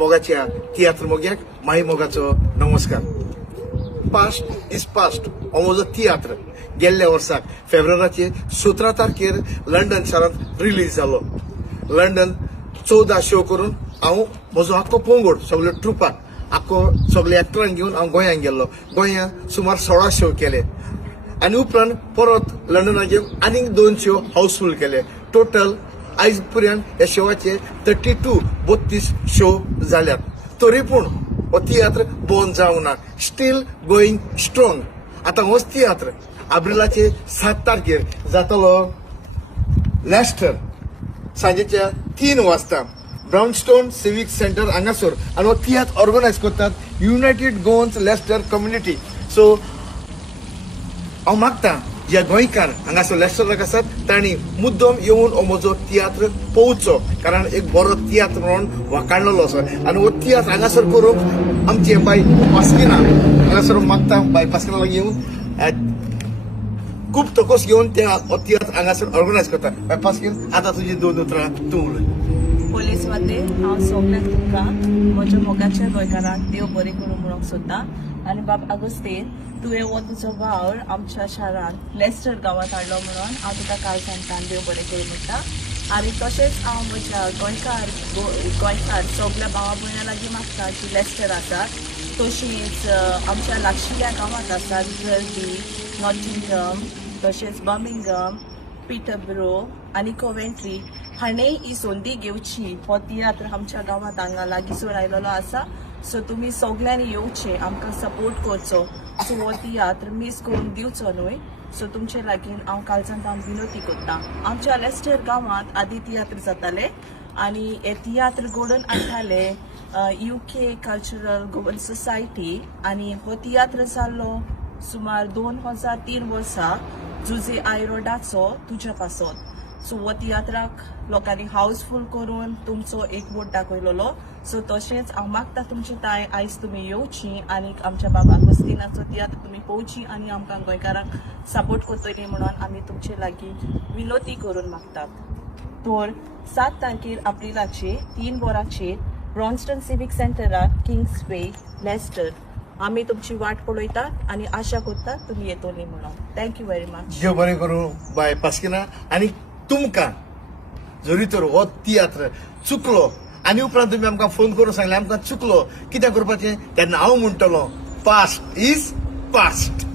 मोगाच्या तियात्र मोग्याक माई मोगाचो नमस्कार. पास्ट इज पास्ट हो म्हजो तियात्र गेल्ल्या वर्साक फेब्रुवारीचे 17 तारखेर लंडन शारांत रिलीज जालो. लंडन 14 शो करून हांव म्हजो आख्खो पोंगड सगळ्यो ट्रुपाक आख्खो सगळे एक्टरांक घेवन हांव गोंयांत गेल्लो. गोंयांत सुमार 16 शो केले आनी उपरांत परत लंडनाचे आनीक 2 शो हाऊसफुल केले. टोटल आयज पर्यंत ह्या शोवाचे 32 शो जाल्यात. तरी पूण हो तियात्र बंद जावंक ना. Steel going strong. आतां होच तियात्र एप्रिलाचे 7 तारखेर जातलो लेस्टर सांजेच्या 3 वाजता ब्राउनस्टोन सिविक सेंटर हांगासर. आनी हो तियात्र ऑर्गनायज करतात United Goans Leicester community. So हांव मागता जे गोंयकार हांगासर लेस्टराक आसात तांणी मुद्दम येवन हो म्हजो तियात्र पळोवचो, कारण एक बरो तियात्र म्हणून वळखलेलो आसा. आनी हो तियात्र हांगासर करूंक आमचे बाय पास्किना हांगासर मागता. बाय पास्किना लागीं येवन खूब तकोस घेवन ते हो तियात्र हांगासर ऑर्गनायज करता. बाय पास्किन आतां तुजी 2 उतरां तूं उलय. पोलीस वाटे हांव सगळ्यांक तुमकां म्हज्या मोगाच्या गोंयकारांक देव बरें करूं म्हणूंक सोदतां. आनी बाब आगोस्तीन, तुवें हो तुजो वावर आमच्या शारांत लेस्टर गांवांत हाडलो म्हणून हांव तुका काल सांगता देव बरें करूं म्हणटा. आनी तशेंच हांव म्हज्या गोंयकार सगळ्या भावा भयणां लागीं मागता जी लेस्टर आसात, तशींच आमच्या लागशिल्ल्या गांवांत आसात जर्बी, नॉटिंगम, तशेंच बर्मिंगम, पीटरब्रो आनी कोवेंट्री हाणेंय ही संदी घेवची. हो तियात्र आमच्या गांवांत हांगा लागींसर आयलेलो आसा. सो तुमी सगळ्यांनी येवचें, आमकां सपोर्ट करचो. सो हो तियात्र मिस करून दिवचो न्हय. सो तुमचे लागीं हांव कालच्यान विनंती करतां. आमच्या लेस्टर गांवांत आदी तियात्र जाताले आनी हे तियात्र घडोवन हाडटाले UK कल्चरल गोवन सोसायटी. आनी हो तियात्र जाल्लो सुमार 2003 वर्सा जुजे आयरोडाचो तुज्या पासत. सो हो तियात्राक लोकांनी हाऊसफुल करून तुमचो एक वोट दाखयलेलो. सो तशेंच हांव मागता तुमची ताय आयज तुमी येवची आनी आमच्या बाबा आगोस्तिनाचो तियात्र तुमी पळोवची आनी आमकां गोंयकारांक सपोर्ट करतली म्हणून आमी तुमचे लागीं विनंती करून मागतात. तर 7 तारखेर एप्रिलाचे 3 वरांचेर ब्राउनस्टोन सिविक सेंटराक किंग्स वे लेस्टर आमी तुमची वाट पळयतात आनी आशा करतात तुमी येतली म्हणून. Thank you very much. देव बरें करूं बाय पास्किना. आनी तुमकां जरी तर हो तियात्र चुकलो आनी उपरांत तुमी आमकां फोन करून सांगले आमकां चुकलो कितें करपाचें, तेन्ना हांव म्हणटलो पास्ट इज पास्ट.